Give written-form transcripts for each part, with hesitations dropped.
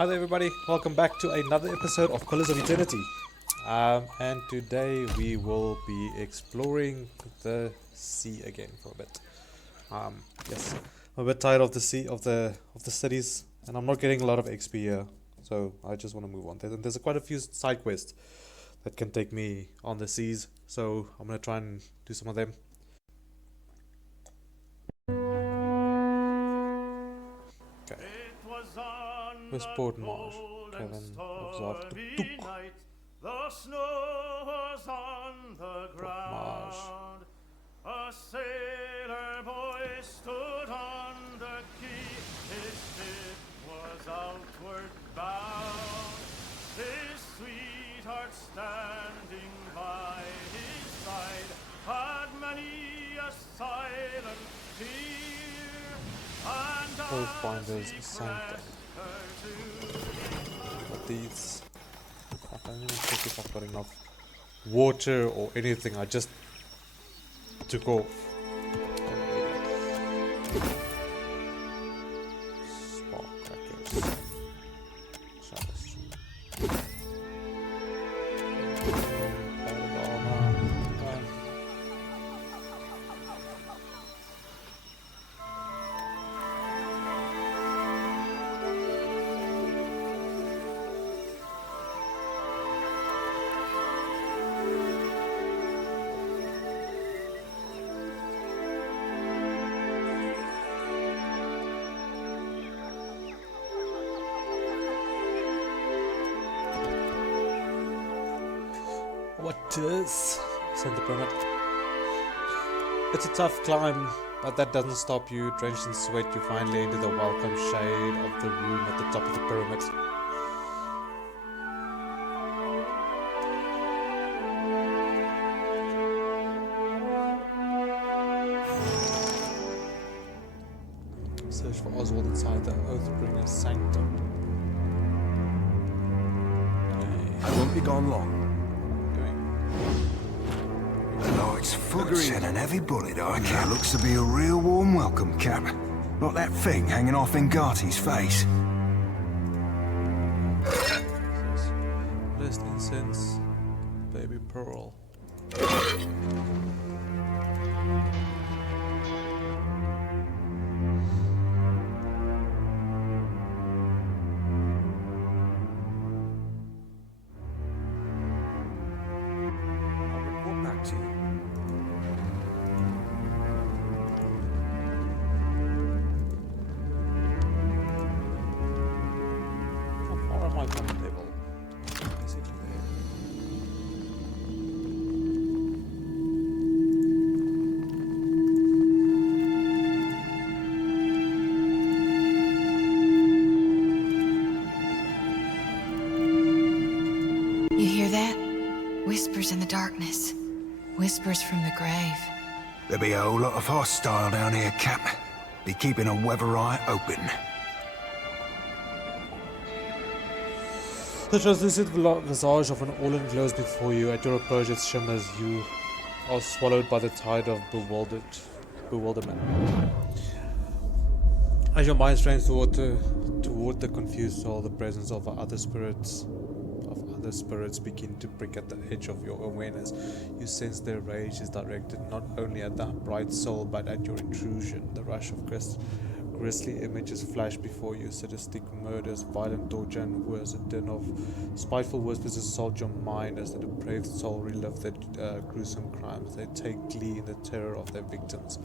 Hi there everybody, welcome back to another episode of Pillars of Eternity. And today we will be exploring the sea again for a bit. Yes, I'm a bit tired of the sea, of the cities, and I'm not getting a lot of XP here, so I just want to move on. There's quite a few side quests that can take me on the seas, so I'm going to try and do some of them. Okay. Westport Marsh, Kevin, Oswald, The snow was on the ground. A sailor boy stood on the quay. His ship was outward bound. His sweetheart standing by his side had many a silent tear. And Oathbinders assigned but these, I don't even think if I've got enough water or anything. I just took off. Spark crackers. What is Center Pyramid? It's a tough climb, but that doesn't stop you. Drenched in sweat, you finally enter the welcome shade of the room at the top of the pyramid. Search for Oswald inside the Oathbinder's sanctum. I won't be gone long. It's foot and an heavy bullet, It looks to be a real warm welcome, Cap. Not that thing hanging off Ngati's face. Blessed incense, baby peril. You hear that? Whispers in the darkness. Whispers from the grave. There'll be a whole lot of hostile down here, Cap. Be keeping a weather eye open. The translucent visage of an Orlan glows before you. At your approach it shimmers. You are swallowed by the tide of bewilderment. As your mind strains toward the confused soul, the presence of other spirits begin to prick at the edge of your awareness. You sense their rage is directed not only at the bright soul, but at your intrusion. The rush of grisly images flash before you: sadistic murders, violent torture, and worse, a din of spiteful whispers assault your mind as the depraved soul relive their gruesome crimes. They take glee in the terror of their victims.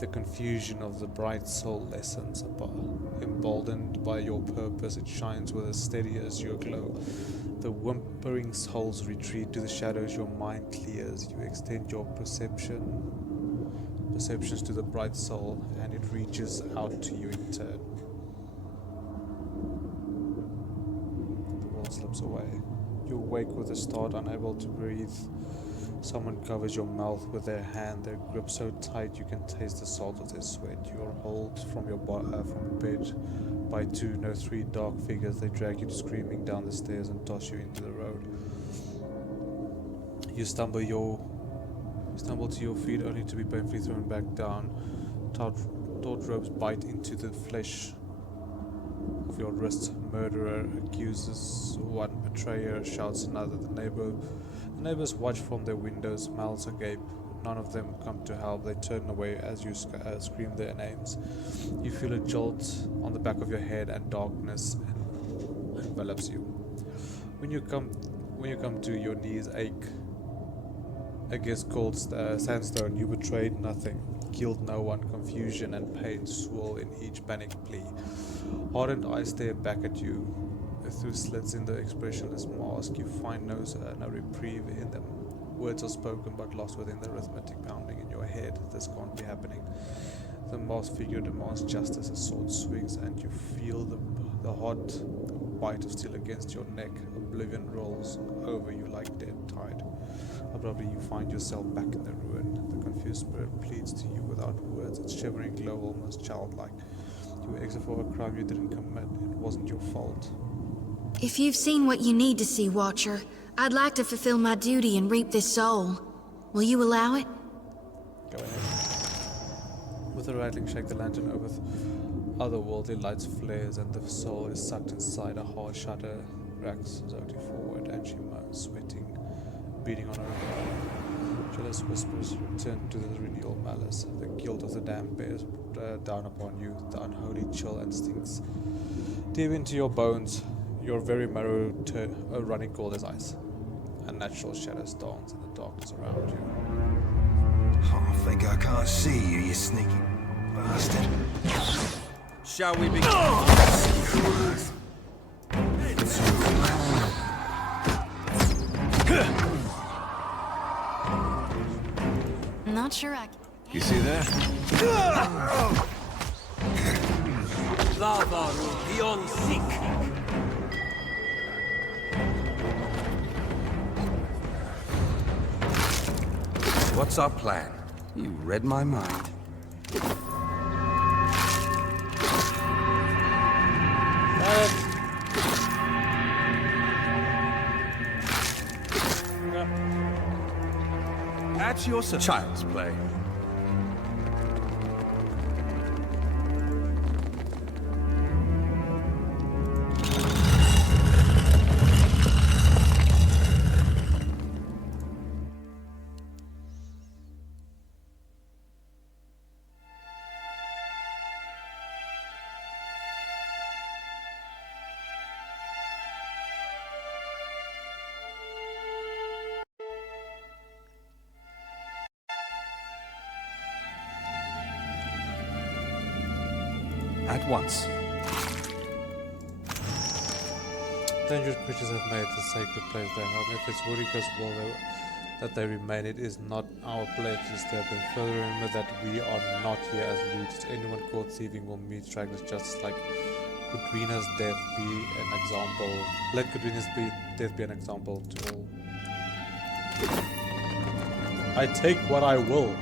The confusion of the bright soul lessens. Emboldened by your purpose, it shines with as steady as your glow. The whimpering souls retreat to the shadows. Your mind clears. You extend your perceptions to the bright soul, and it reaches out to you in turn. The world slips away. You awake with a start, unable to breathe. Someone covers your mouth with their hand, their grip so tight you can taste the salt of their sweat. You are hauled from your bed by three dark figures. They drag you screaming down the stairs and toss you into the road. You stumble to your feet only to be painfully thrown back down. Taut ropes bite into the flesh of off your wrist. Murderer accuses one, betrayer shouts another. The neighbors watch from their windows, mouths agape. None of them come to help. They turn away as you scream their names. You feel a jolt on the back of your head, and darkness envelops you. When you come to, your knees ache against cold sandstone. You betrayed nothing, killed no one. Confusion and pain swirl in each panic plea. Ardent eyes stare back at you through slits in the expressionless mask. You find no reprieve in them. Words are spoken but lost within the arithmetic pounding in your head. This can't be happening. The masked figure demands justice. A sword swings and you feel the hot bite of steel against your neck. Oblivion rolls over you like dead tide. Abruptly you find yourself back in the ruin. The confused spirit pleads to you without words. Its shivering glow almost childlike. You were exiled for a crime you didn't commit. It wasn't your fault. If you've seen what you need to see, Watcher, I'd like to fulfill my duty and reap this soul. Will you allow it? Go ahead. With a rattling shake, the lantern over otherworldly lights flares, and the soul is sucked inside. A hard shutter racks Zoti forward, and she moans, sweating, beating on her own. Jealous whispers return to the renewal malice. The guilt of the damned bears down upon you. The unholy chill and stinks deep into your bones. Your very marrow running cold as ice. Unnatural shadows dance in the darkness around you. Oh, I think I can't see you, you sneaky bastard. Shall we begin? Not sure I can. You see that? Lava beyond sick. What's our plan? You read my mind. At your service. Child's play. At once. Dangerous creatures have made the sacred place their home. If it's Woedica's will that they remain, it is not our place to disturb them. Further, remember that we are not here as looters. Anyone caught thieving will meet Stragglers justice. Like Kudrina's death be an example. Let Kudrina's death be an example to all. I take what I will.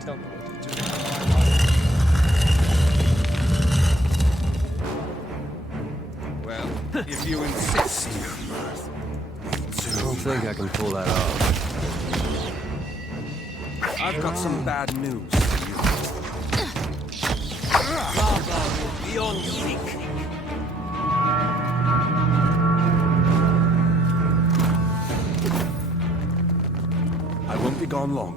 Tell me what to do. Well, if you insist. I don't think I can pull that off. I've got some bad news for you. Lava beyond seek. I won't be gone long.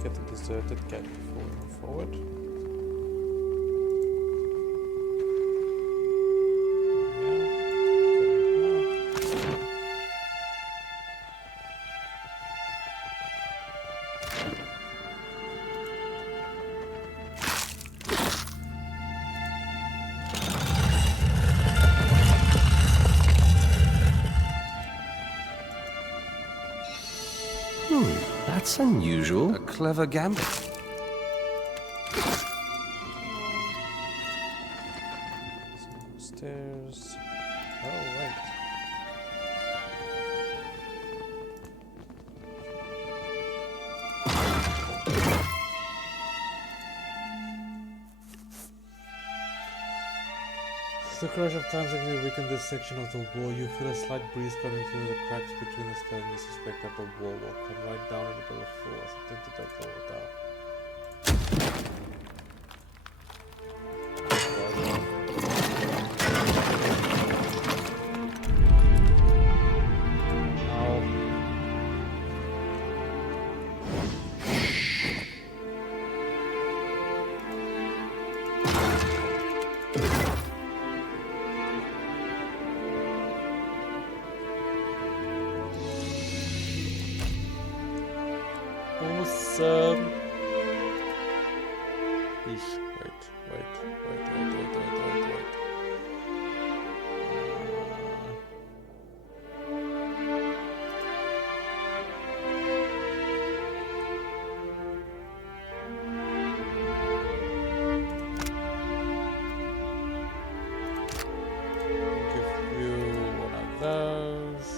Get the deserted gate before we move forward. That's unusual. A clever gambit. Stairs. Oh, wait. The crash of time significantly weakened this section of the wall. You feel a slight breeze coming through the cracks between the stone. You suspect that the wall will come right down and it will fall. Attempt to take the wall down. Awesome. Eesh, wait. Give you one of those.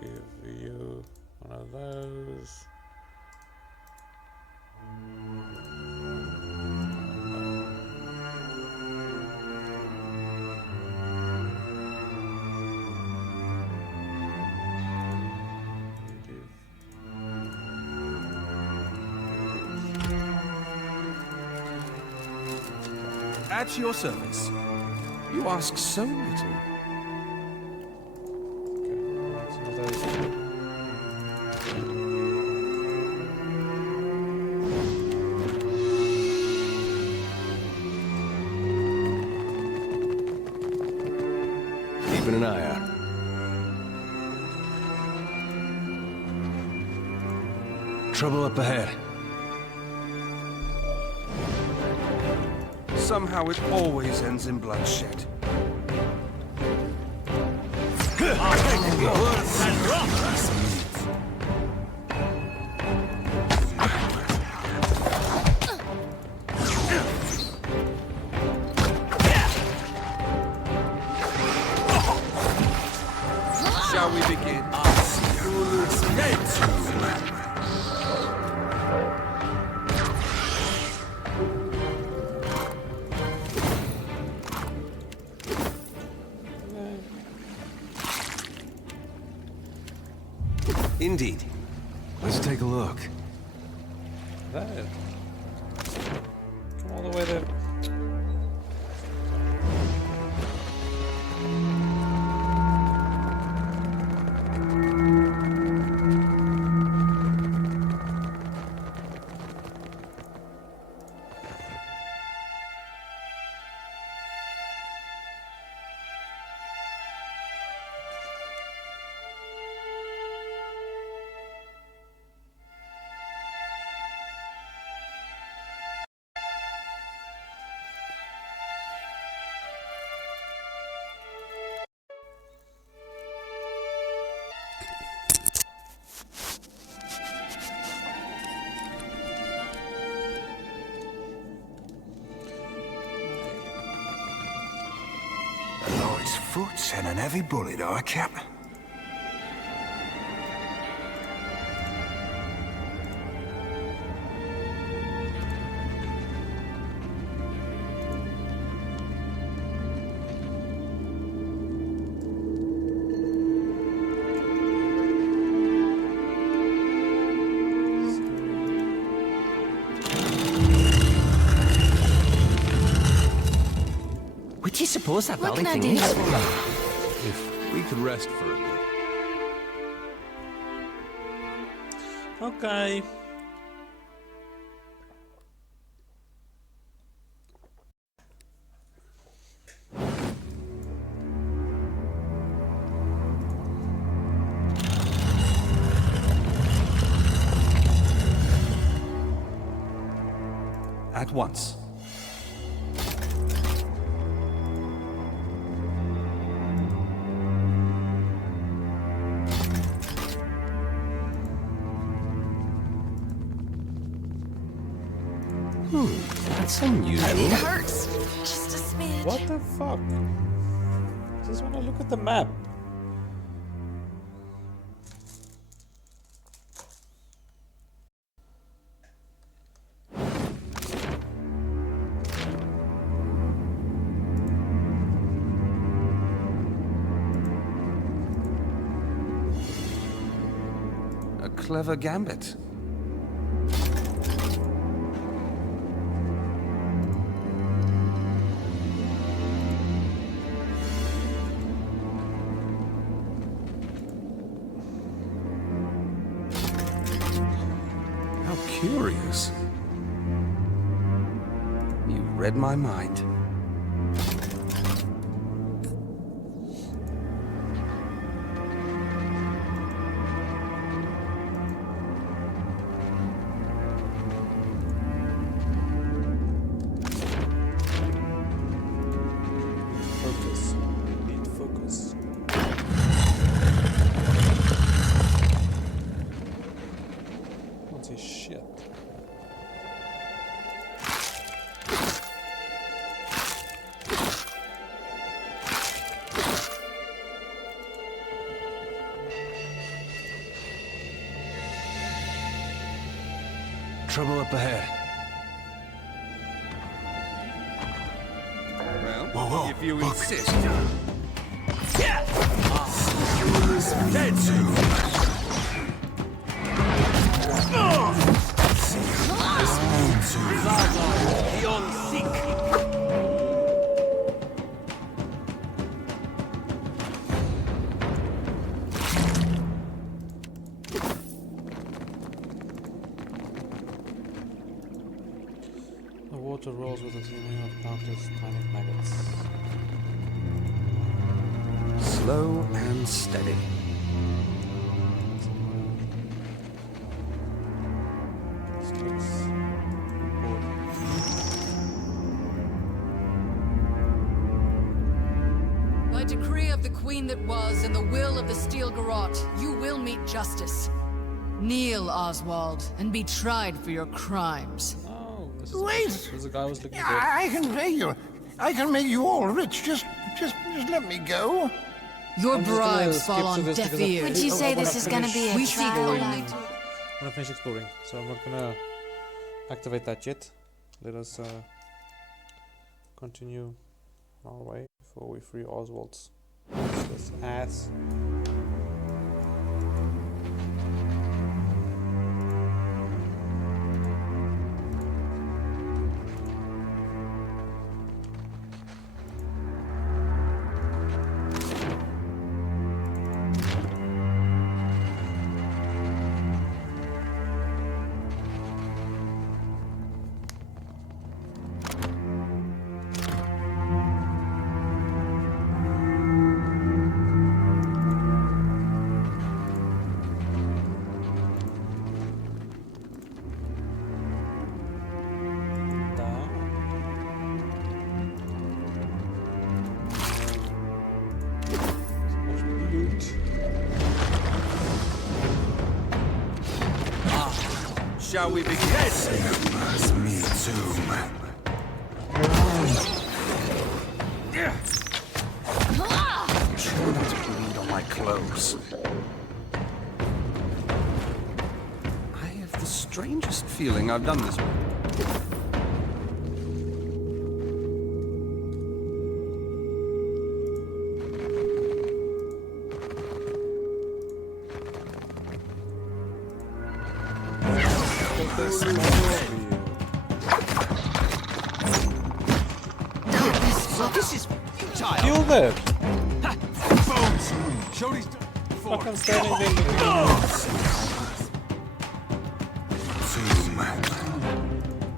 Give you one of those. At your service. You ask so little. Keeping an eye out. Trouble up ahead. Somehow it always ends in bloodshed. Shall we begin? Indeed. Let's take a look. That. Come all the way there. Lord's foot and an heavy bullet, our cap. What do you suppose that What belly can I thing do is? for you? If we could rest for a bit. Okay. At once. That's unusual. It hurts. Just a smidge. What the fuck? Just wanna look at the map. A clever gambit. How curious. You read my mind. Focus. Need focus. Can't see shit. Trouble up ahead. Well, Whoa, if you look. insist. Dead The water rolls with a seeming of countless tiny maggots. Slow and steady. Sticks. Board. By decree of the Queen that was, and the will of the Steel Garrote, you will meet justice. Kneel, Oswald, and be tried for your crimes. Oh, this is Wait. This is the guy I was looking for. I can pay you. I can make you all rich. Just let me go. Your I'm just gonna bribes skip fall on through this deaf because I- ears. Would you say this is gonna be a We seek trial? only I'm gonna finish exploring, so I'm not gonna activate that yet. Let us continue our way before we free Oswald's useless ass. Shall we begin? That's me too, man. Try not to bleed on my clothes. I have the strangest feeling I've done this one. This is futile. Kill them! Show these Fucking standing there looking at Too, man.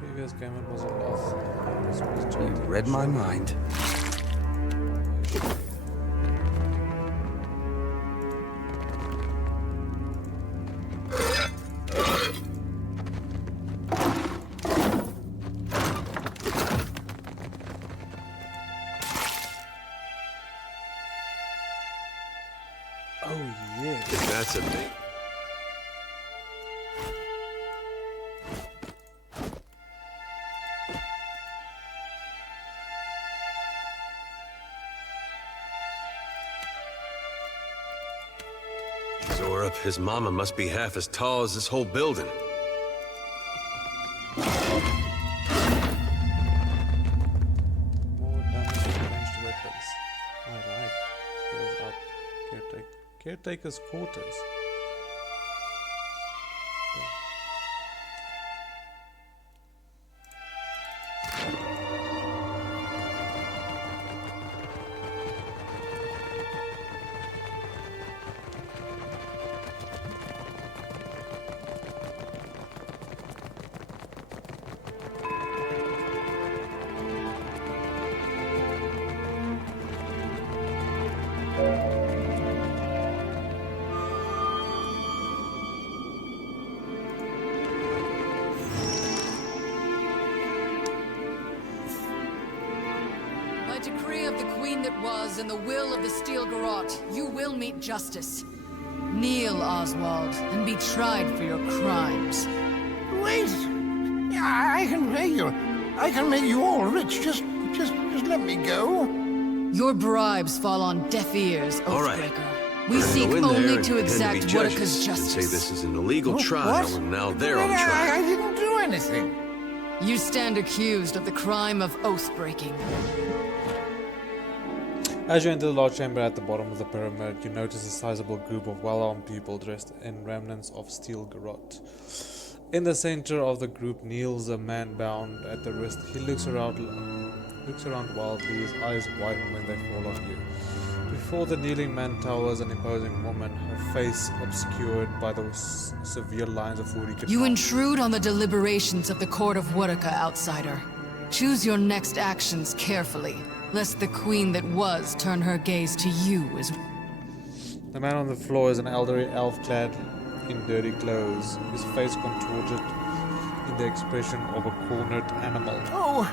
previous game it was a loss. This was You read my mind. Oh, yeah. That's a thing. Zorup, his mama must be half as tall as this whole building. More damage to ranged weapons. Alright. Here's up. Caretaker's quarters. By decree of the Queen that was and the will of the Steel Garrote, you will meet justice. Kneel, Oswald, and be tried for your crimes. Wait! I can pay you. I can make you all rich. Just let me go. Your bribes fall on deaf ears, All right. Oathbreaker. We We're gonna seek go in there only and to pretend exact be judges Woedica's and justice. say this is an illegal trial, What? and now they're on I trial. didn't do anything. You stand accused of the crime of oath-breaking. As you enter the large chamber at the bottom of the pyramid, you notice a sizable group of well-armed people dressed in remnants of Steel Garrote. In the center of the group kneels a man bound at the wrist. He looks around wildly, his eyes widen when they fall on you. Before the kneeling man towers an imposing woman, her face obscured by the severe lines of Woedica. You intrude on the deliberations of the court of Woedica, outsider. Choose your next actions carefully, lest the queen that was turn her gaze to you as... The man on the floor is an elderly elf clad in dirty clothes, his face contorted in the expression of a cornered animal. Oh,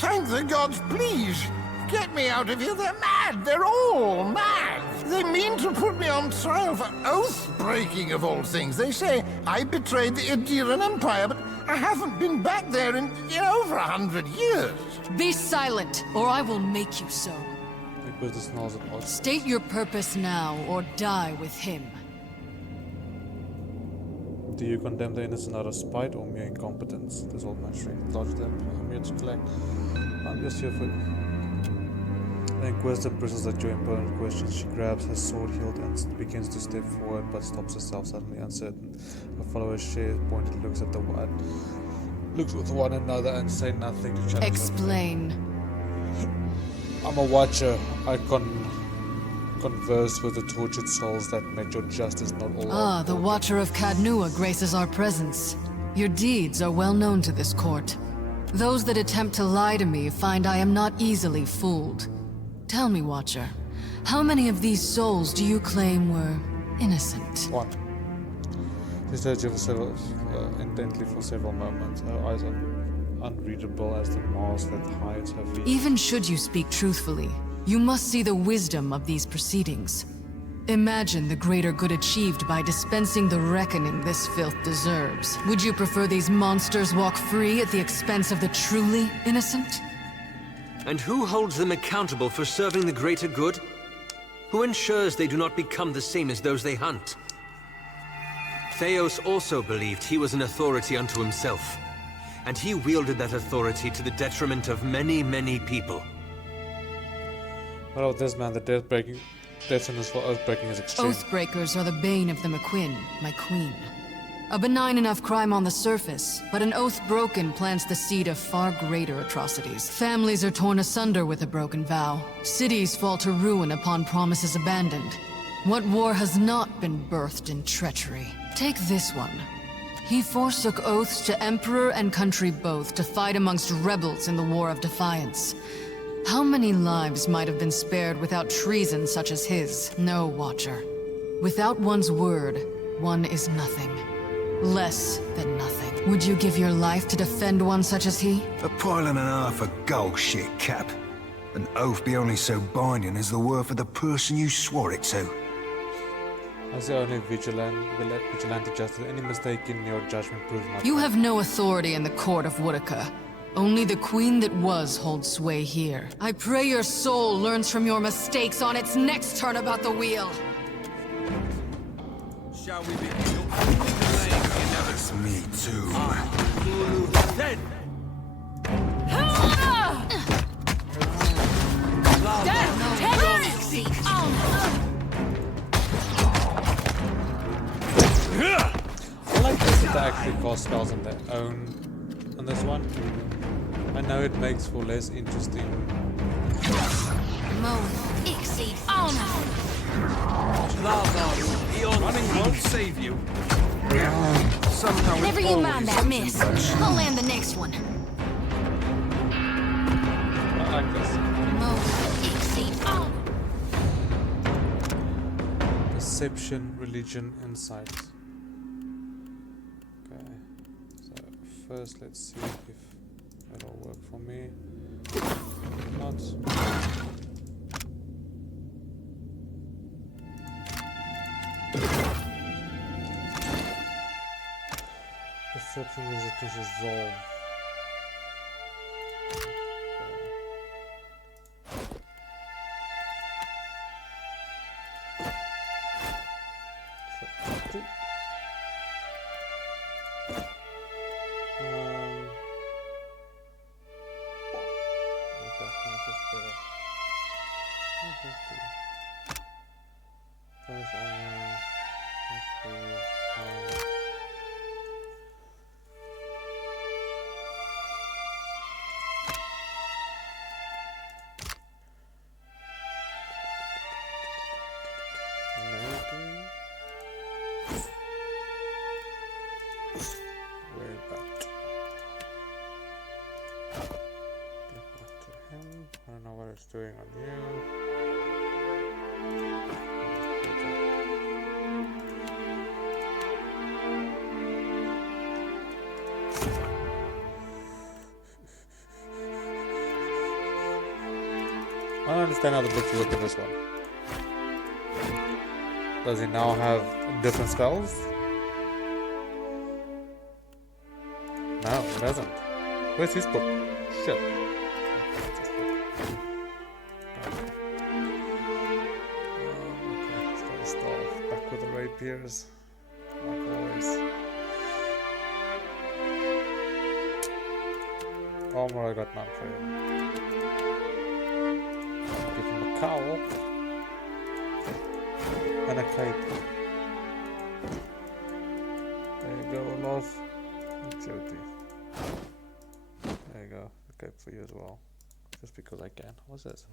thank the gods, please! Get me out of here! They're mad! They're all mad! They mean to put me on trial for oath-breaking of all things. They say I betrayed the Idiran Empire, but I haven't been back there in over 100 years. Be silent, or I will make you so. Because the snarls at Oswald. State your purpose now, or die with him. Do you condemn the innocent out of spite or mere incompetence? This old man shrinks. Dodge them. I'm here to collect. I'm just here for... The Inquisitor bristles at your impertinent questions. She grabs her sword hilt and begins to step forward, but stops herself, suddenly uncertain. Her followers share pointed looks at the one. Looks with one another and say nothing to challenge her. Explain. I'm a watcher. I converse with the tortured souls that met your justice, not all. Ah, the Watcher of Cadnua graces our presence. Your deeds are well known to this court. Those that attempt to lie to me find I am not easily fooled. Tell me, Watcher, how many of these souls do you claim were innocent? One. She searched you intently for several moments. Her eyes are unreadable as the mask that hides her features. Even should you speak truthfully, you must see the wisdom of these proceedings. Imagine the greater good achieved by dispensing the reckoning this filth deserves. Would you prefer these monsters walk free at the expense of the truly innocent? And who holds them accountable for serving the greater good? Who ensures they do not become the same as those they hunt? Theos also believed he was an authority unto himself, and he wielded that authority to the detriment of many, many people. What about this man? The death sentence for oath-breaking is extreme. Oathbreakers are the bane of the McQueen, my queen. A benign enough crime on the surface, but an oath broken plants the seed of far greater atrocities. Families are torn asunder with a broken vow. Cities fall to ruin upon promises abandoned. What war has not been birthed in treachery? Take this one. He forsook oaths to emperor and country both to fight amongst rebels in the War of Defiance. How many lives might have been spared without treason such as his? No, Watcher. Without one's word, one is nothing. Less than nothing. Would you give your life to defend one such as he? A pile and a half of gold shit, Cap. An oath be only so binding as the worth of the person you swore it to. As the only vigilante justice, any mistake in your judgment proves my You point. have no authority in the court of Woedica. Only the queen that was holds sway here. I pray your soul learns from your mistakes on its next turn about the wheel. Shall we be It's me too. dead? I like this that they actually cast spells on their own on this one. I know it makes for less interesting. Running won't save you. Somehow Never you mind that, miss. I'll land the next one. I like this. Perception, religion, insight. Okay, so first let's see if it'll work for me. Not. Perception, resistance, resolve. Doing on you. I don't understand how the books look at this one. Does he now have different spells? No, he doesn't. Where's his book? Shit. Rapiers, like always. Armor, I got none for him. Give him a cowl and a cape. There you go, love. Jyoti. There you go, a cape for you as well. Just because I can. What's this?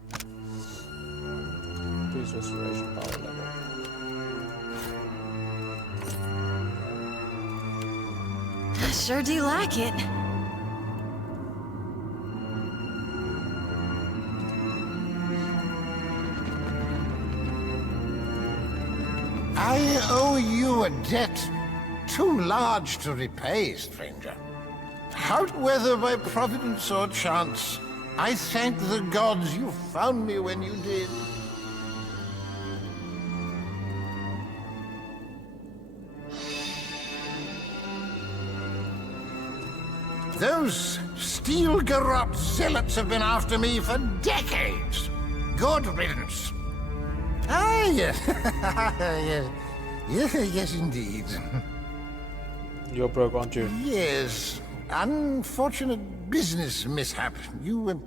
Please restoration power level. I sure do like it. I owe you a debt too large to repay, stranger. Whether by providence or chance, I thank the gods you found me when you did. Those steel-garrote zealots have been after me for decades. Good riddance. Ah, yes. yes, indeed. You're broke, aren't you? Yes. Unfortunate business mishap. You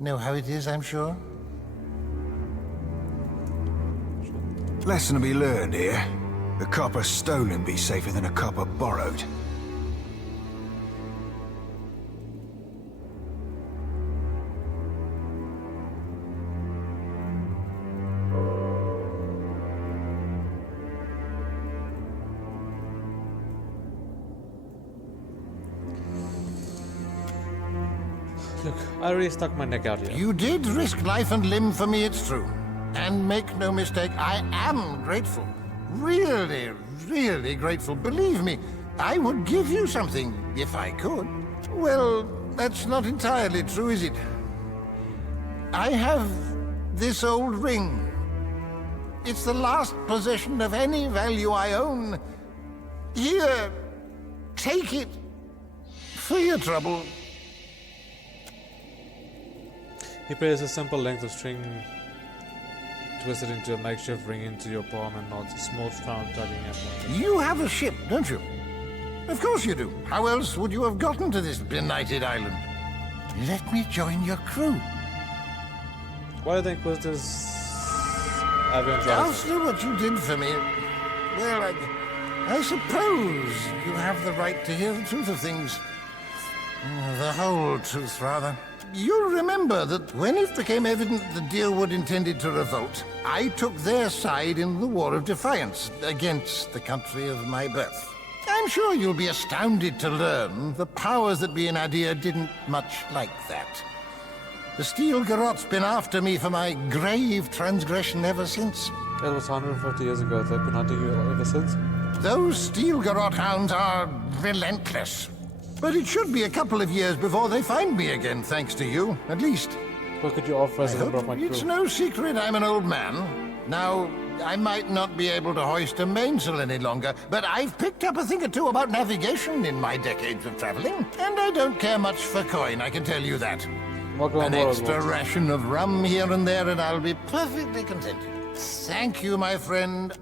know how it is, I'm sure? Lesson to be learned here. A copper stolen be safer than a copper borrowed. Look, I already stuck my neck out here. You did risk life and limb for me, it's true. And make no mistake, I am grateful. Really, really grateful. Believe me, I would give you something if I could. Well, that's not entirely true, is it? I have this old ring. It's the last possession of any value I own. Here, take it for your trouble. He places a simple length of string twisted into a makeshift ring into your palm and nods, a small frown tugging at me. You have a ship, don't you? Of course you do. How else would you have gotten to this benighted island? Let me join your crew. Why do you think was this avian After what you did for me, well, I suppose you have the right to hear the truth of things. The whole truth, rather. You'll remember that when it became evident the Deerwood intended to revolt, I took their side in the War of Defiance against the country of my birth. I'm sure you'll be astounded to learn the powers that be in Adir didn't much like that. The Steel Garrot's been after me for my grave transgression ever since. That was 150 years ago. They've been hunting you ever since. Those Steel Garrot hounds are relentless. But it should be a couple of years before they find me again, thanks to you, at least. What could you offer as a member of my crew? It's no secret I'm an old man. Now, I might not be able to hoist a mainsail any longer, but I've picked up a thing or two about navigation in my decades of traveling, and I don't care much for coin, I can tell you that. Welcome An aboard, extra Oswald. ration of rum here and there, and I'll be perfectly contented. Thank you, my friend.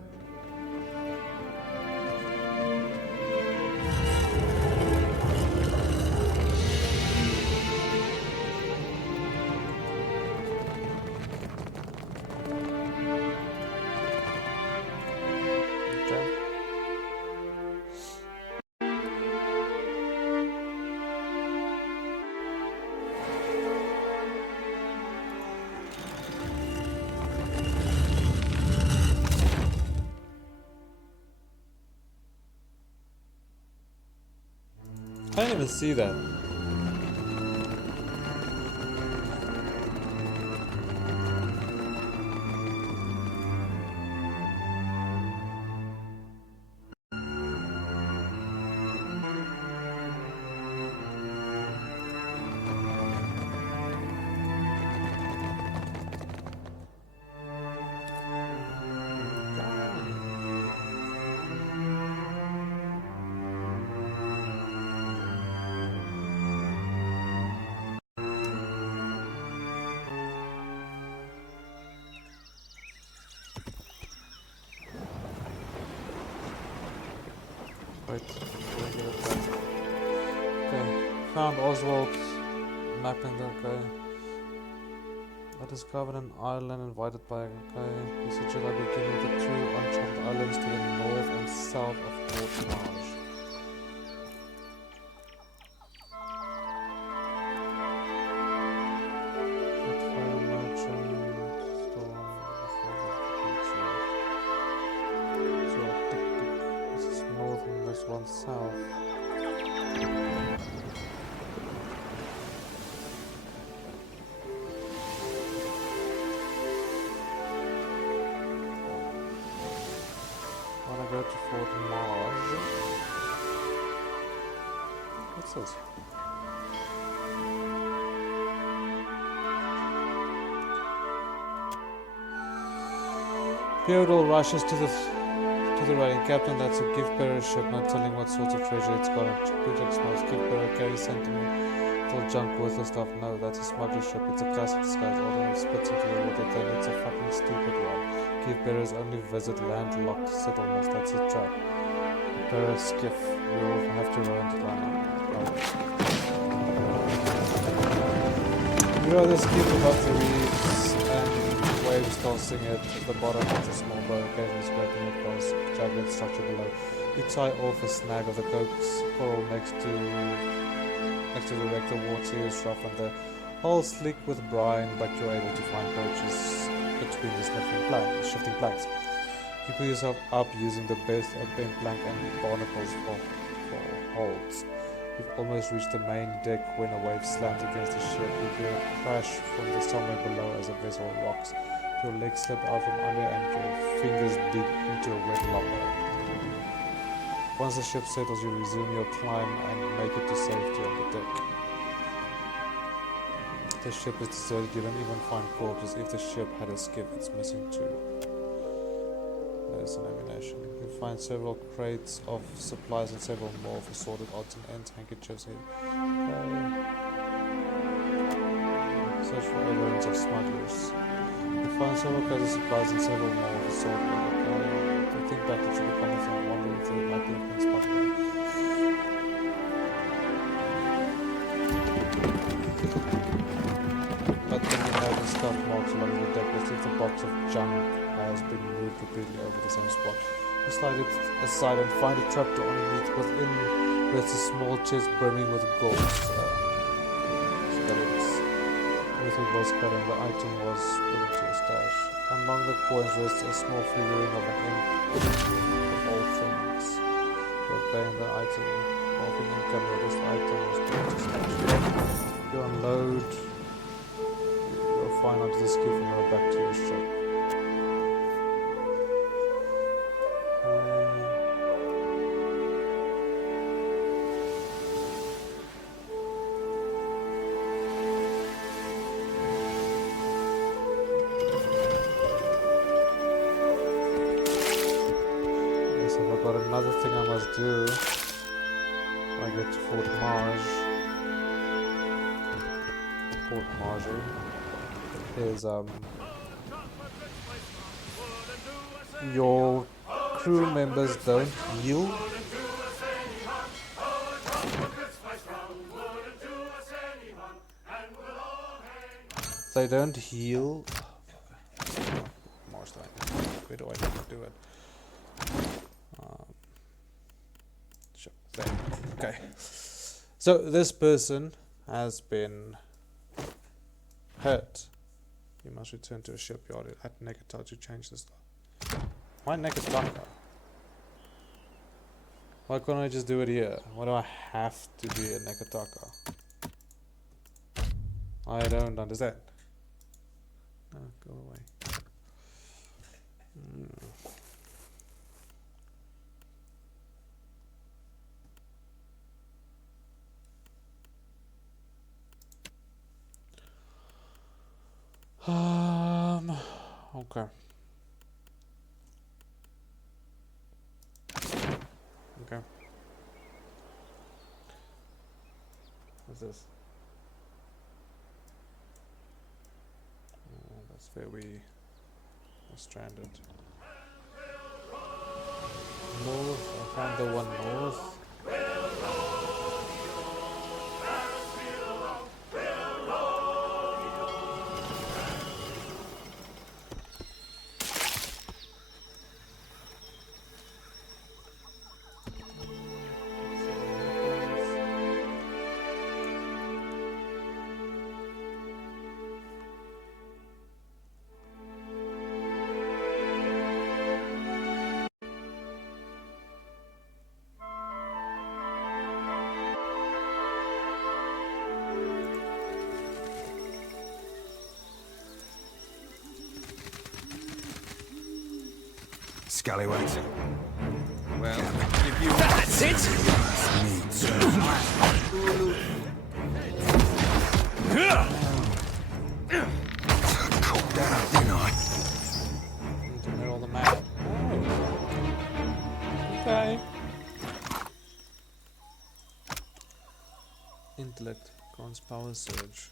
I didn't even see that. Wait, let me get it back. Okay, found Oswald mapping the okay. I discovered an island invited by okay. He suggested I begin with the two uncharted islands to the north and south of Port Marsh. One south. Wanna go to Fort Marge? What's this? Theodore rushes to the writing captain. That's a gift-bearer ship, not telling what sorts of treasure it's got. Project smells. Gift-bearer carries sentimental junk worthless stuff. No, that's a smuggler ship. It's a classic disguise. Although spits into the water, then it's a fucking stupid one. Gift-bearers only visit landlocked settlements. That's a trap. Bearer skiff. We'll have to row into land. You are the skiff above the reefs and waves tossing it at the bottom of the small boat, occasionally scraping across jagged structure below. You tie off a snag of the coax coral next to the wreck. The water is rough and the hull slick with brine, but you're able to find perches between the shifting planks. You pull yourself up using the best of bent plank and barnacles for holds. You've almost reached the main deck when a wave slams against the ship. You hear a crash from the somewhere below as a vessel rocks. Your legs slip out from under and your fingers dig into a wet lumber. Once the ship settles, you resume your climb and make it to safety on the deck. The ship is deserted. You don't even find corpses. If the ship had a skiff, it's missing too. arrows and ammunition. You find several crates of supplies and several more of assorted odds and ends, handkerchiefs here. Search for evidence of smugglers. You find several crates of supplies and several more of assorted odds. You think back that you become a friend, wondering if they might be been smuggled. But then you notice scuff marks along the deck as if the box of junk has been moved repeatedly over the same spot. You slide it aside and find a trapdoor underneath. Within rests a small chest brimming with gold. Skeletons. Everything was cut and the item was put into a stash. Among the coins rests a small figurine of an imp of all things. You obtain the item. Of an income that this item was put into a stash. You unload. You'll find onto the skiff and go back to your ship. Another thing I must do when I get to Fort Marge is your crew members don't heal. They don't heal. Where do I need to do it? There. Okay. So this person has been hurt. You must return to a shipyard at Nekata to change the stuff. Why Nekataka? Why can't I just do it here? Why do I have to be at Nekataka? I don't understand. No, go away. Okay. Okay. What's this? That's where we are stranded. North, I found the one north. Scallywags. Well, if you... That's it! Caught that up, didn't I? Into the middle of the map. Okay. Intellect grants power surge.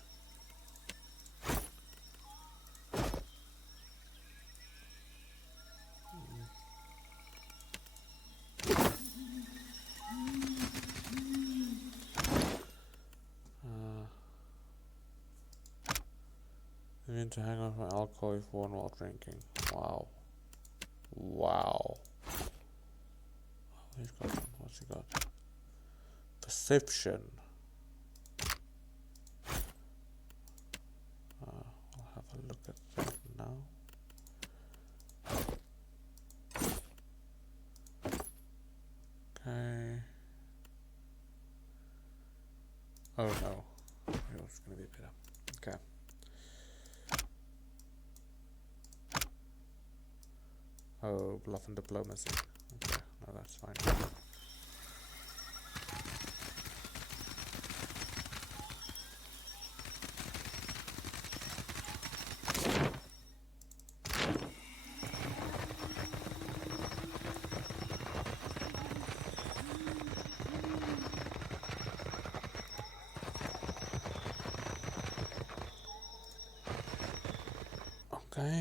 To hang on from alcohol if worn while drinking. Wow. Wow. He's got, what's he got? Perception. I'll have a look at that now. Okay. Oh no. It's gonna be better. Okay. Oh, bluff and diplomacy. Okay, no, that's fine.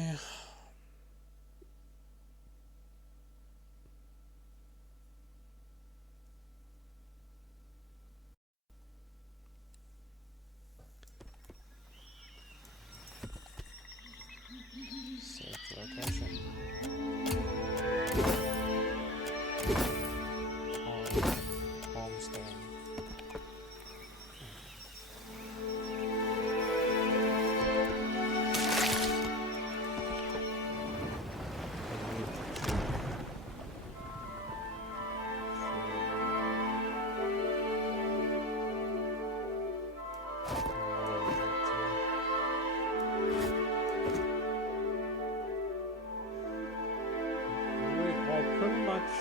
Okay. Safe location. Palmstone. We are pretty much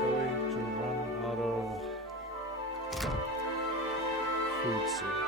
going to run out of food soon.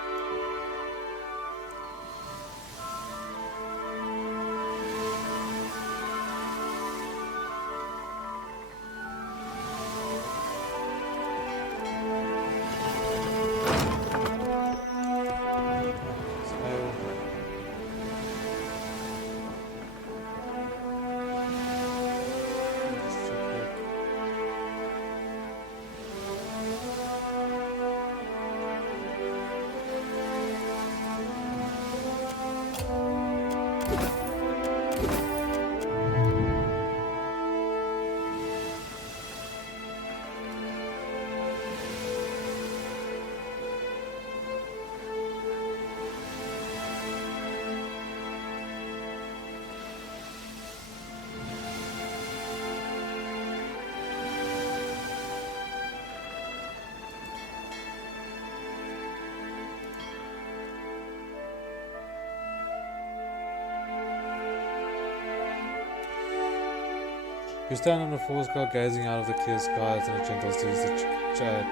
You stand on a forescar gazing out of the clear skies and a gentle breeze. The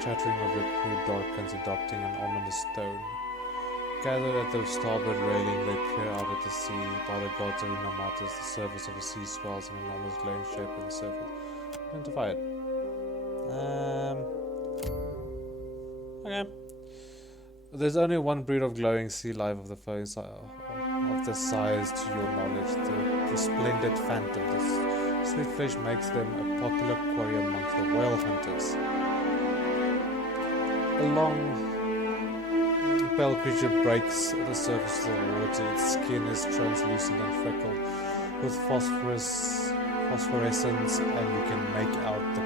chattering of your crew darkens, adopting an ominous tone. Gathered at the starboard railing, they peer out at the sea. By the gods arena matters, the surface of the sea swells an enormous glowing shape in the surface. Identify it. Okay. There's only one breed of glowing sea life of the size to your knowledge, the splendid phantom. This sweet flesh makes them a popular quarry amongst the whale hunters. A long, pale creature breaks the surface of the water. Its skin is translucent and freckled with phosphorescence, and you can make out the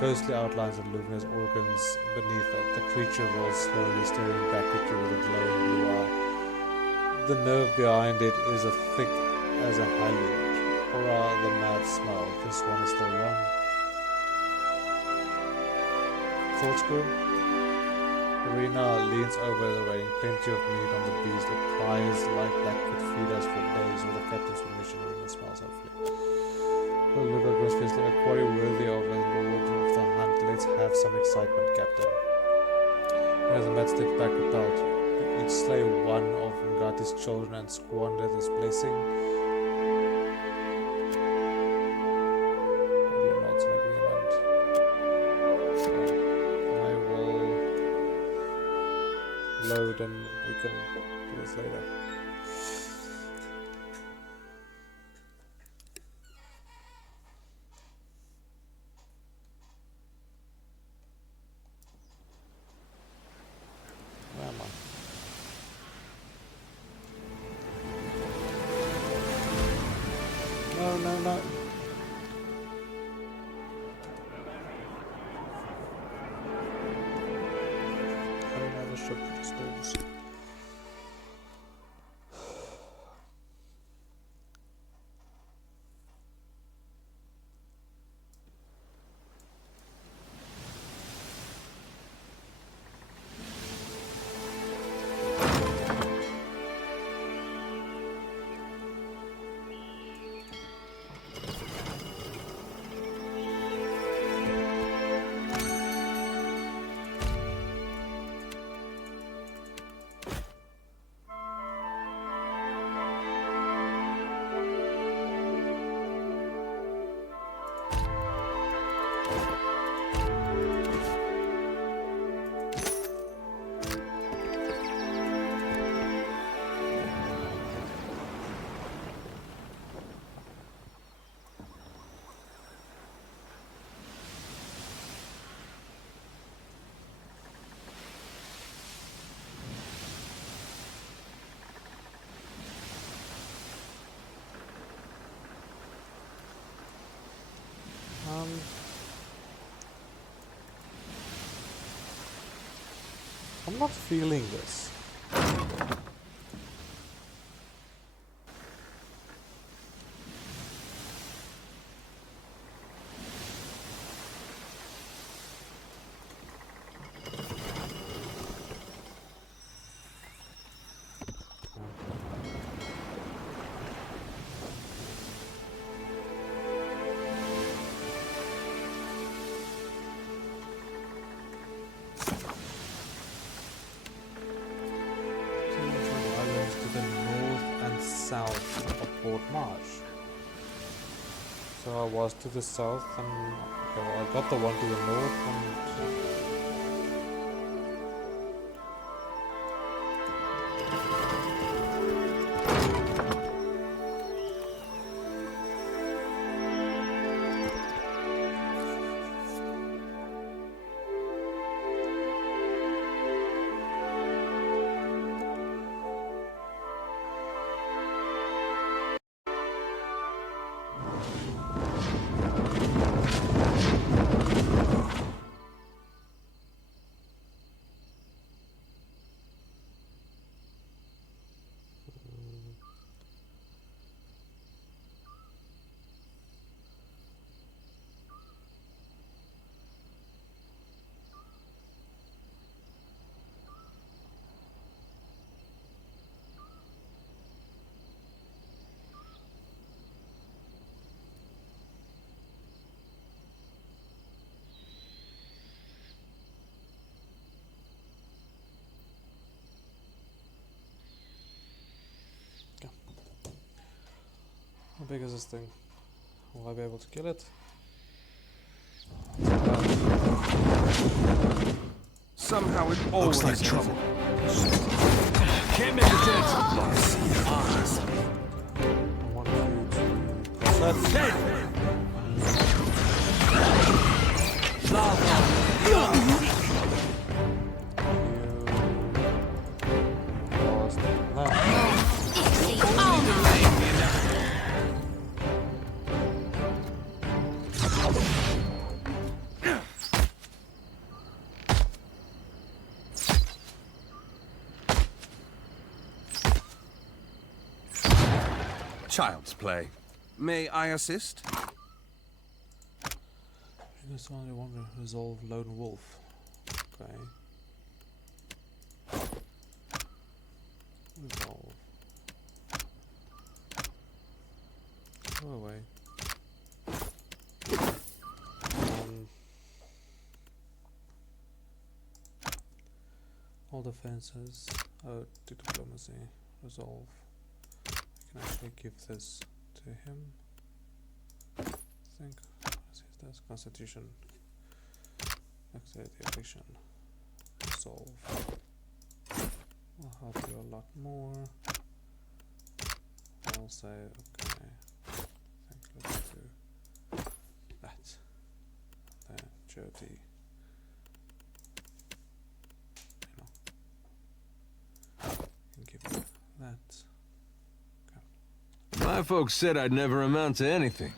ghostly outlines of luminous organs beneath it. The creature rolls slowly, staring back at you with a glowing blue eye. The nerve behind it is as thick as a hallowed. Hurrah, the mad smell. This one is still young. Thoughts, crew? Arena leans over the railing. Plenty of meat on the beast. A prize like that could feed us for days. With the captain's permission, Arena smells, hopefully. We'll look across fiercely. A quarry worthy of a lord of the hunt. Let's have some excitement, Captain. As the mad steps back, repelled. Each slay one of Ngati's children and squander this blessing. Load and we can do this later. Where am I? No. I'm not feeling this. So I was to the south and okay, well, I got the one to the north and how big is this thing? Will I be able to kill it? Somehow it always Looks like trouble. Can't make a dent. I want you to press that. child's play. May I assist? You just only want to resolve lone wolf. Okay. Resolve. Go away. All defenses. Oh, to diplomacy. Resolve. I can actually give this to him. I think. That's Constitution. Activity affliction. Resolve. Will help you a lot more. I'll say okay. I think let's do that. Then Jody. Can give you that. Okay. My folks said I'd never amount to anything.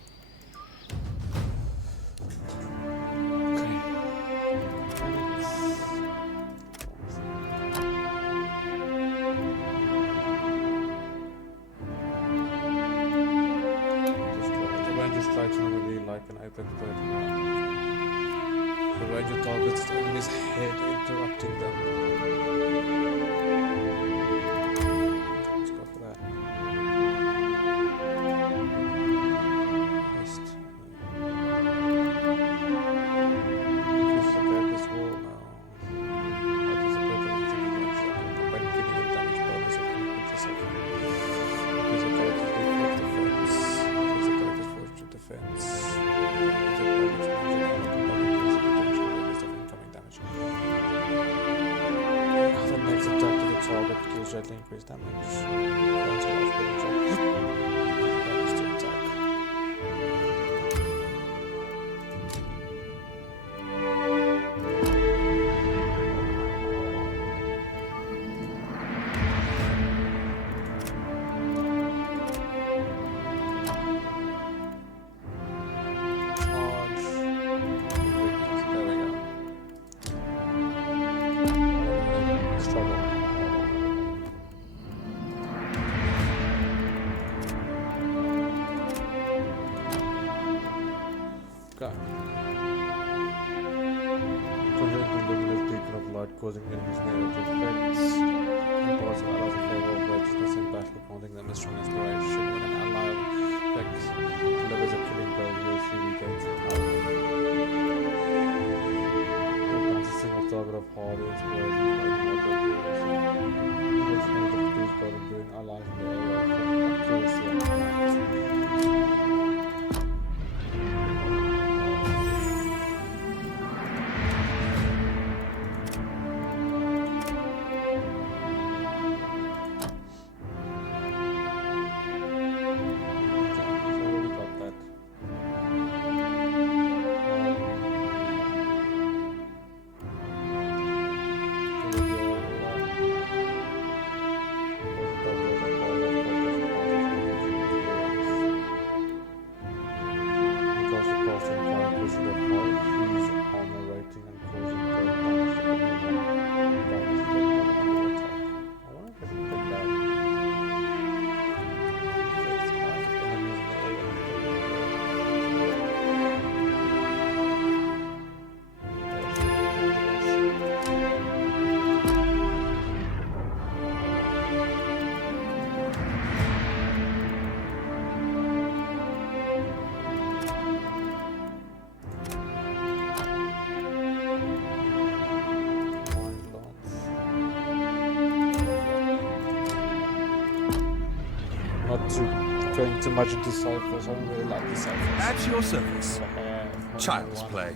The ranger targets the enemy's head, interrupting them. Let's go for that. Just increase the character's roll now. When giving a damage bonus if you reach a second. Increase the character's default defense. Increase the character's fortune defense. Target kills greatly increased damage. That's a large potential. Damage to attack. Charge. There we go. causing enemies negative effects. Imparts allies in favor of righteousness in battle, counting them as strong inspiration. When an ally effect delivers a killing blow, he or she regains the power. It becomes a single target of hard inspiration by moderate duration. It's made of these God imbuing allies in the area of accuracy and might. Going too much into ciphers. I don't really like the ciphers. At your service. Child's play.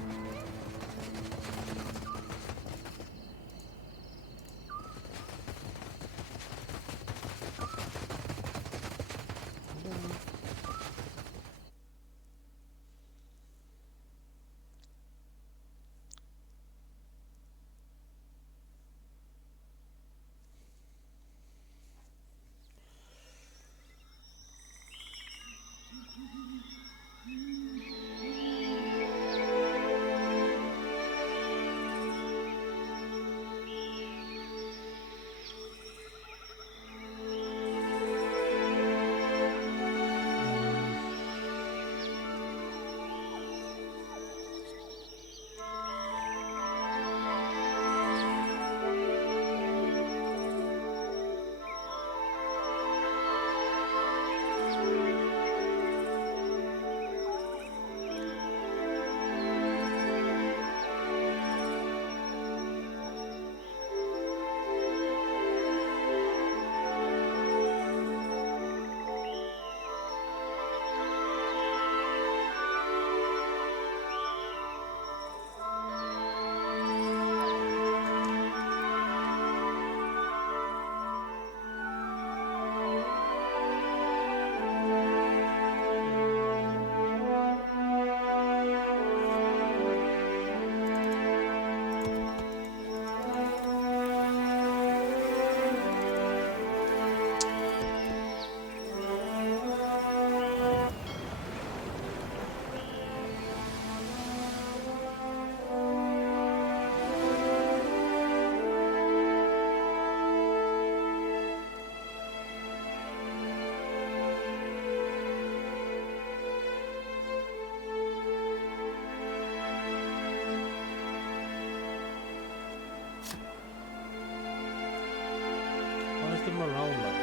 The morale low.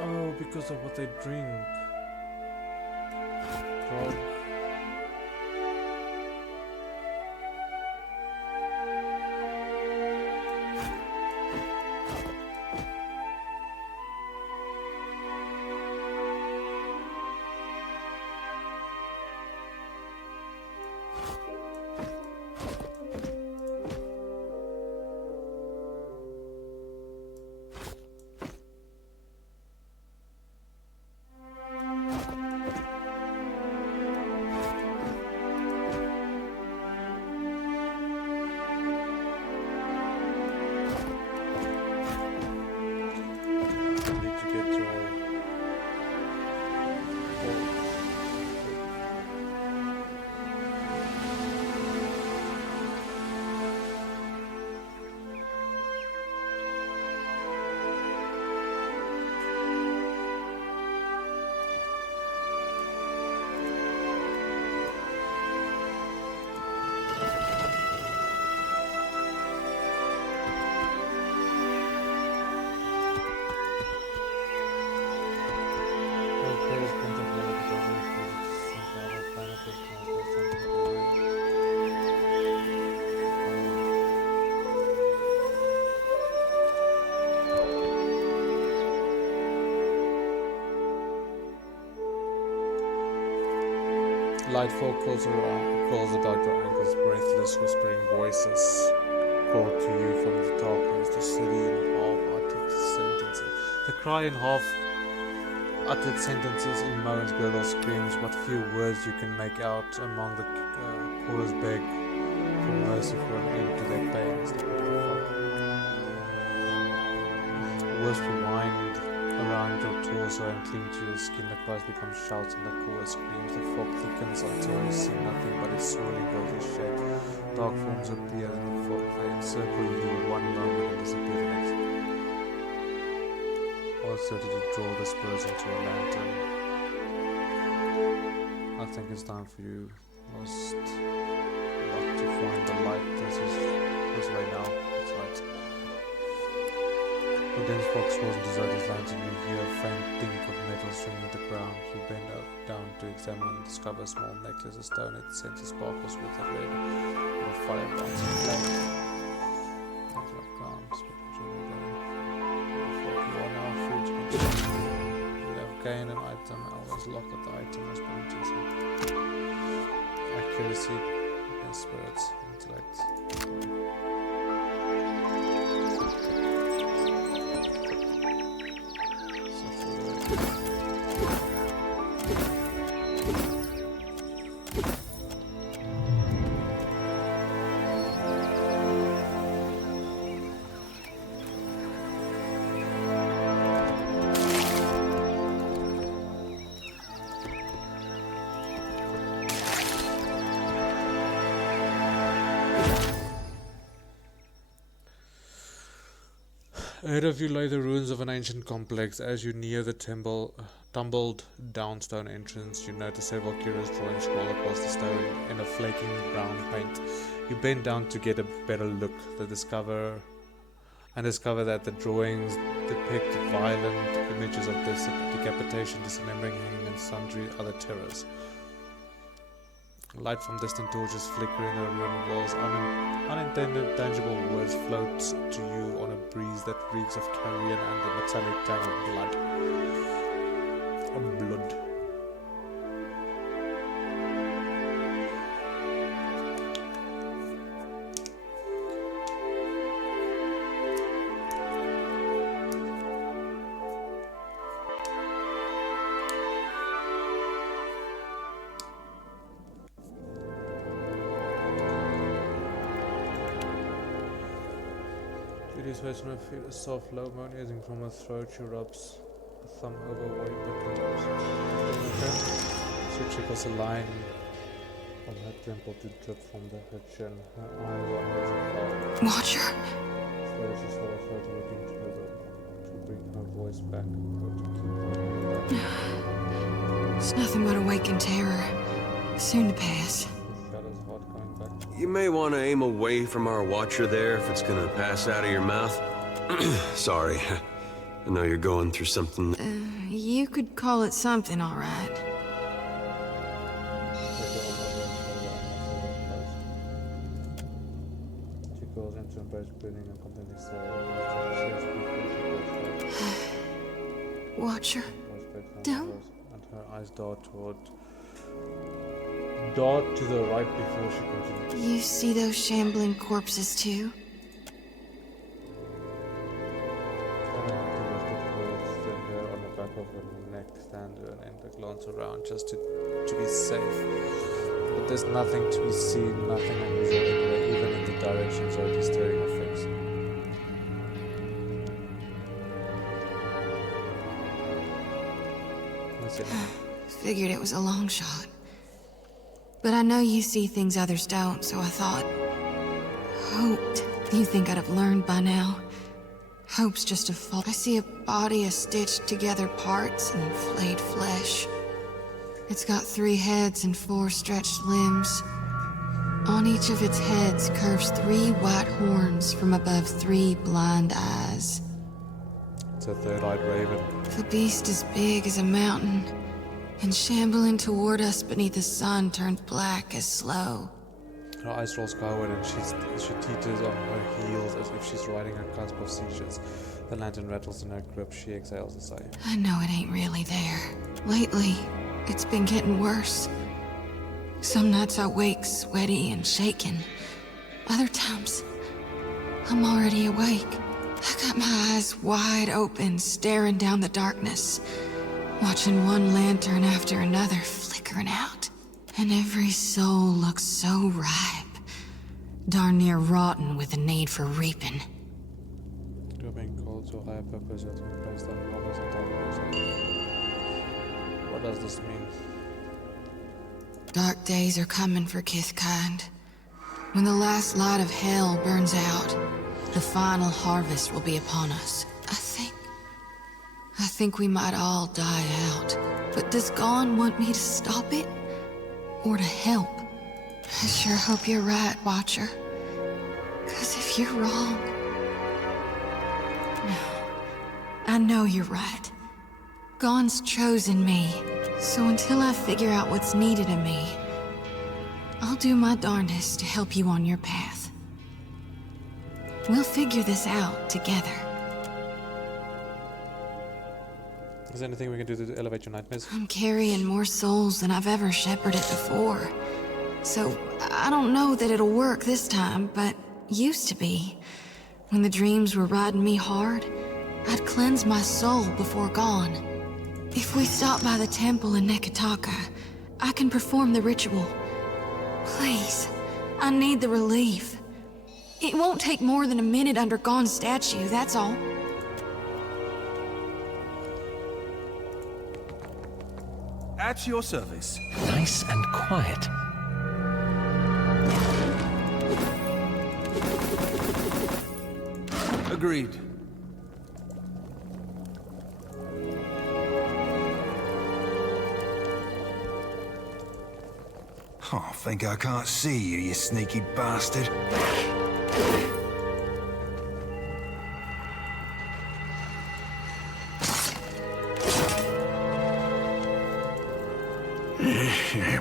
Oh, because of what they drink. Grog. Lightfall calls about your ankles, breathless, whispering voices call to you from the darkness. The city in half-uttered sentences. The cry in half-uttered sentences in moans, gurgles, screams. What few words you can make out among the chorus beg for mercy for an end to their pains. Words rewind around your torso and cling to your skin. The cries become shouts and the chorus screams. The fog thickens until you see nothing but its swirling rosy shape. Dark forms appear and the fog fades, circle you one moment and disappear the next. Also did you draw the spurs into a lantern. I think it's time for you most not to find the light. This way now. That's right. The dense fog swirls into Zodi's lantern. You hear a faint dink of metal stringing the ground. You bend down to examine and discover a small necklace of stone. Its center sparkles with a red or fire bouncing flame. Enter a ground. You are now free to continue. You have gained an item. Always lock at the item has been chosen. Accuracy against spirits. Intellect. Ahead of you lay the ruins of an ancient complex. As you near the tumbled down stone entrance, you notice several curious drawings scroll across the stone in a flaking brown paint. You bend down to get a better look and discover that the drawings depict violent images of decapitation, dismembering, hanging, and sundry other terrors. Light from distant torches flicker in the ruined walls. Unintended, tangible words float to you on a breeze that reeks of carrion and the metallic tang of blood. Judy's face on her feet, a soft low moan ising from her throat. She rubs a thumb over what you put her nose. She trickles a line from her temple to drip from her chin. Her eyes are hers. Watcher. Slowly she swallows her to look into her to bring her voice back. It's nothing but awakened terror. Soon to pass. Shadow's heart coming back. You may want to aim away from our watcher there if it's gonna pass out of your mouth. Sorry. I know you're going through something. You could call it something, all right. She goes into embrace, breathing and completely silent. Watcher. Don't. And her eyes dart to the right before she continues. You see those shambling corpses too? The hair on the back of her neck stand and a glance around just to be safe. But there's nothing to be seen, nothing unusual anywhere, even in the direction Zoe's staring her face. That's it. Figured it was a long shot. But I know you see things others don't, so I thought... Hoped. You think I'd have learned by now? Hope's just a fault. I see a body of stitched together parts and flayed flesh. It's got 3 heads and 4 stretched limbs. On each of its heads curves 3 white horns from above 3 blind eyes. It's a third-eyed raven. The beast is big as a mountain, and shambling toward us beneath the sun turned black as slow. Her eyes roll skyward and she teeters on her heels as if she's riding a cusp of seizures. The lantern rattles in her grip. She exhales a sigh. I know it ain't really there. Lately, it's been getting worse. Some nights I wake sweaty and shaking. Other times, I'm already awake. I got my eyes wide open, staring down the darkness, watching one lantern after another flickering out. And every soul looks so ripe, darn near rotten with the need for reaping. You are being called to a higher purpose that we placed on promise and time. What does this mean? Dark days are coming for Kithkind. When the last light of hell burns out, the final harvest will be upon us. I think we might all die out. But does Gon want me to stop it? Or to help? I sure hope you're right, Watcher. 'Cause if you're wrong... No. I know you're right. Gon's chosen me. So until I figure out what's needed of me, I'll do my darndest to help you on your path. We'll figure this out together. Is there anything we can do to elevate your nightmares? I'm carrying more souls than I've ever shepherded before. So, I don't know that it'll work this time, but used to be. When the dreams were riding me hard, I'd cleanse my soul before Gon. If we stop by the temple in Neketaka, I can perform the ritual. Please, I need the relief. It won't take more than a minute under Gon's statue, that's all. At your service. Nice and quiet. Agreed. Oh, think I can't see you, you sneaky bastard.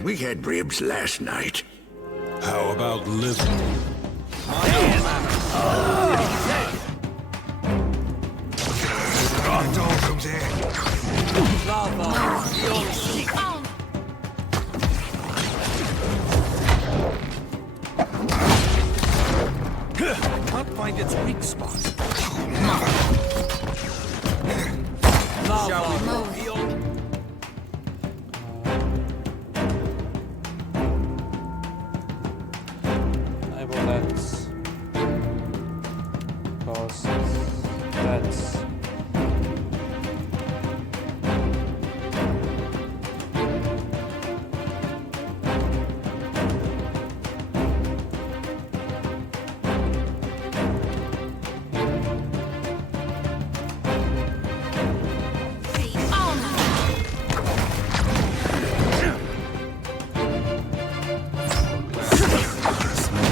We had ribs last night. How about living? Our dog comes here. Can't find its weak spot. Shall we move? Enable that. Cause that's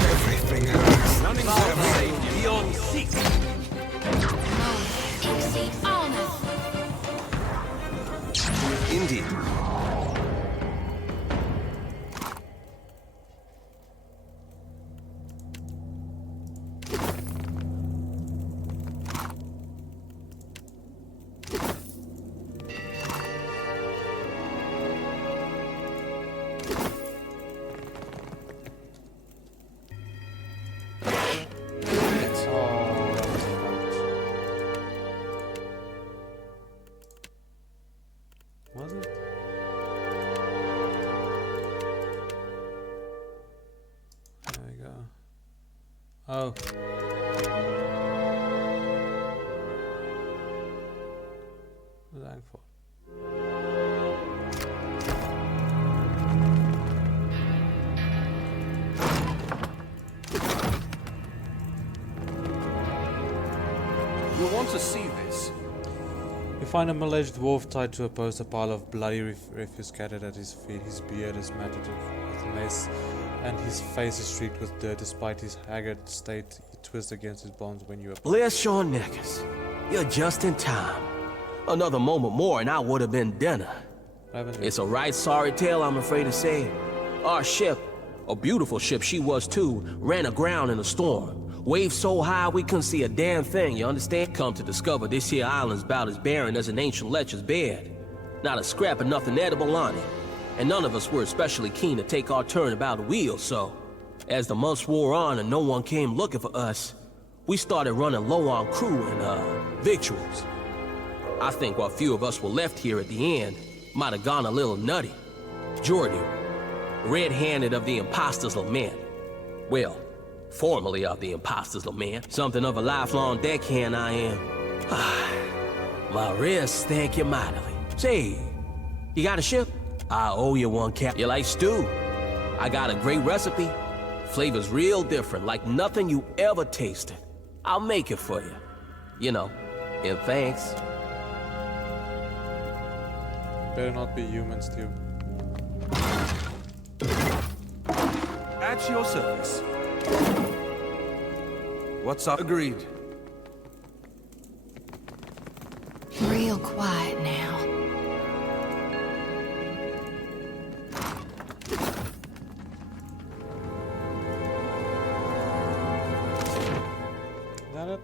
Everything hurts. Running for safety beyond seek. Indeed. was it? There we go. Oh. Thankful. You'll want to see this. You find a middle-aged dwarf tied to a post, a pile of bloody refuse scattered at his feet. His beard is matted with mace, and his face is streaked with dirt. Despite his haggard state, he twists against his bonds when you approach. Bless your neckers. You're just in time. Another moment more and I would have been dinner. It's a right sorry tale, I'm afraid to say. Our ship, a beautiful ship she was too, ran aground in a storm. Waves so high we couldn't see a damn thing, you understand? Come to discover this here island's about as barren as an ancient lecher's bed. Not a scrap of nothing edible on it. and none of us were especially keen to take our turn about the wheel, so as the months wore on and no one came looking for us, we started running low on crew and, victuals. I think what few of us were left here at the end might have gone a little nutty. Jordan, red-handed of the Imposter's Lament. Well, formerly of the Imposter's Lament. Something of a lifelong deckhand I am. My wrists thank you mightily. Say, you got a ship? I owe you one, Cap. You like stew? I got a great recipe. Flavor's real different, like nothing you ever tasted. I'll make it for you. You know, and thanks. Better not be humans, too. At your service. What's up? Agreed. Real quiet now. Is that it?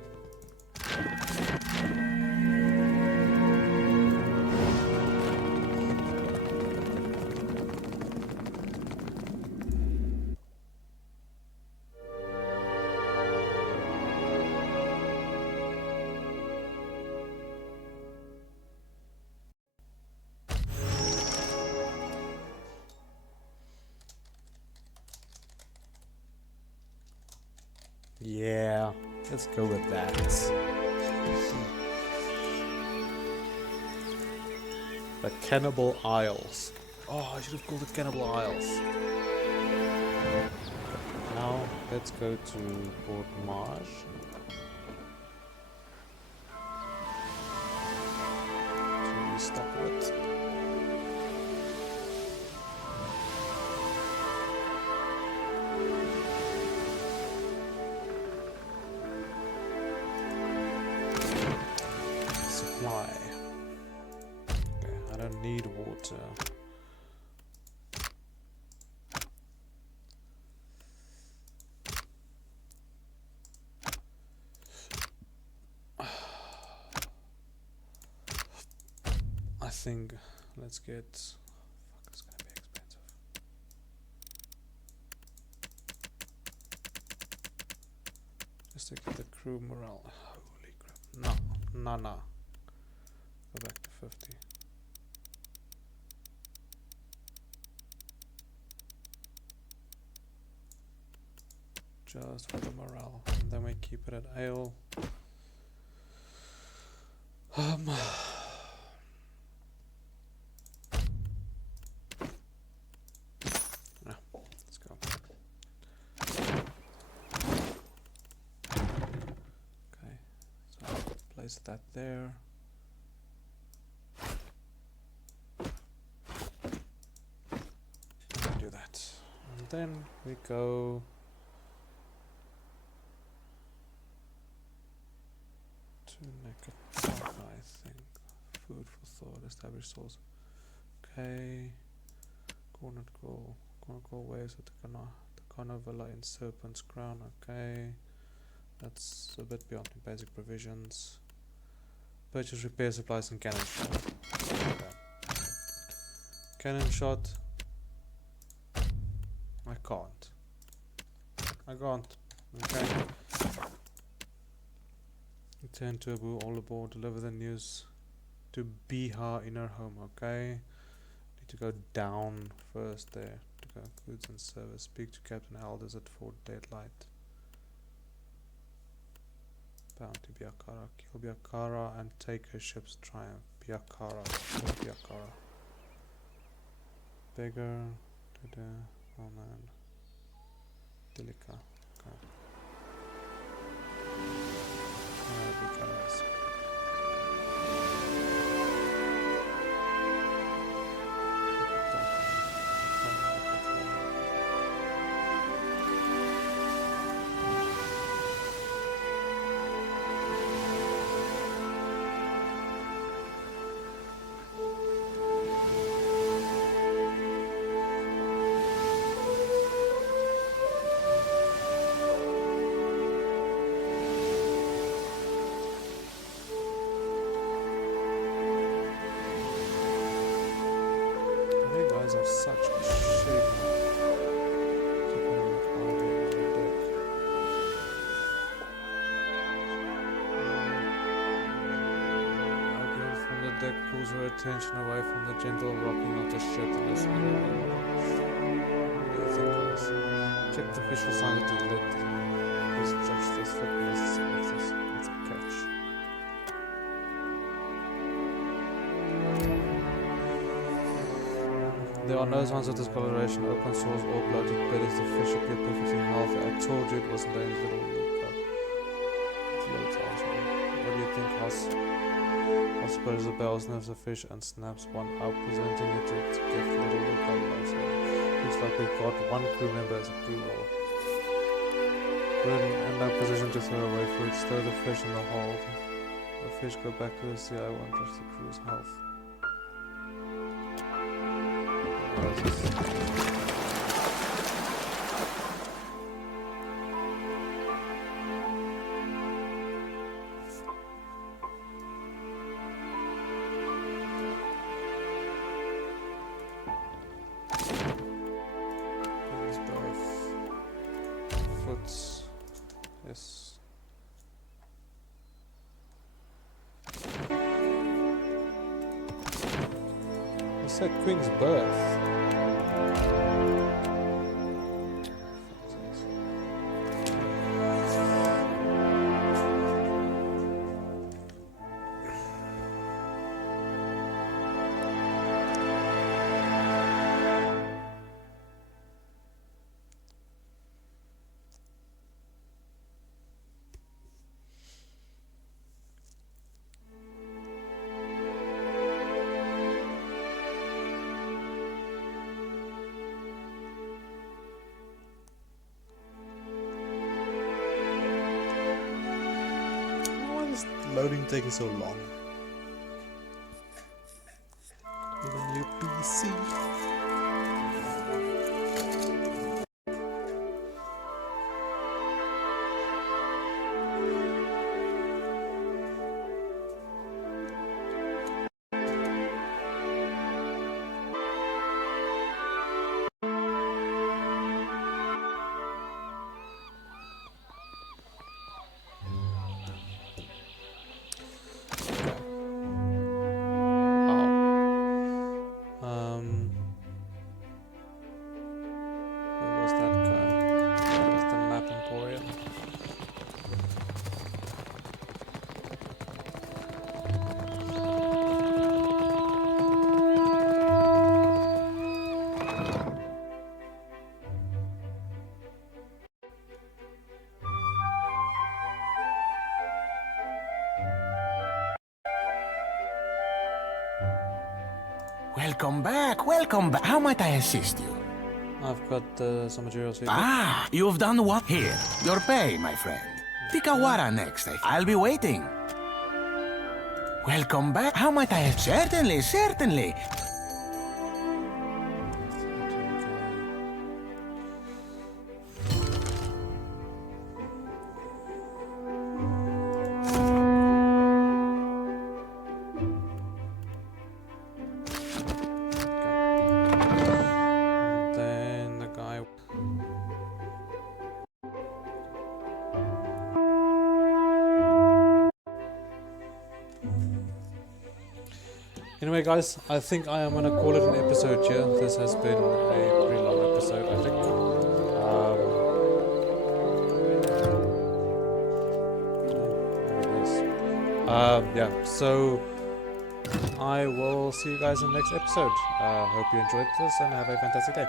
Yeah, let's go with that. The Cannibal Isles. Oh, I should have called it Cannibal Isles. Now, let's go to Port Marsh. To restock it. Supply. Okay, I don't need water. I think let's get. Fuck, it's gonna be expensive. Just to get the crew morale. Holy crap! No. Go back to 50. Just for the morale, and then we keep it at ale. Let's go. Okay, so place that there. Do that, and then we go to Nakataka, I think. Food for thought, established source. Okay. Cornered goal waves at the Kano Villa in Serpent's Crown. Okay. That's a bit beyond the basic provisions. Purchase repair supplies and cannon shot. Okay. Cannon shot. I can't. Okay. Return to Abu, all aboard, deliver the news to Biha in her home, okay? Need to go down first there. To go goods and service. Speak to Captain Alders at Fort Deadlight. Bound to Biakara. Kill Biakara and take her ship's triumph. Biakara. Beggar. Oh man. Woedica. Okay. Becomes. are such a shame. Deck pulls her attention away from the gentle rocking of the ship and is check the official sign that the lid is judged as fitness with a catch. There are no signs of discoloration, open sores, or bloated bellies. The fish appear perfectly healthy. I told you it wasn't dangerous, little Woedica. What do you think, Hoss? I suppose the bell sniffs the fish and snaps one up, presenting it to its gift. Little Woedica loves it. Looks like we've got one crew member as a pre-roll. We're in no position to throw away food. Stow the fish in the hold. The fish go back to the sea. I won't touch the crew's health. Yes. I said Queen's birth. Loading taking so long. Even new PC. Welcome back, welcome back. How might I assist you? I've got some materials here. Ah, you've done what? Here, your pay, my friend. Tikawara next, I'll be waiting. Welcome back. How might I? Certainly, certainly. Anyway guys, I think I am going to call it an episode here. This has been a pretty long episode, I think. Yeah, so I will see you guys in the next episode. Hope you enjoyed this and have a fantastic day.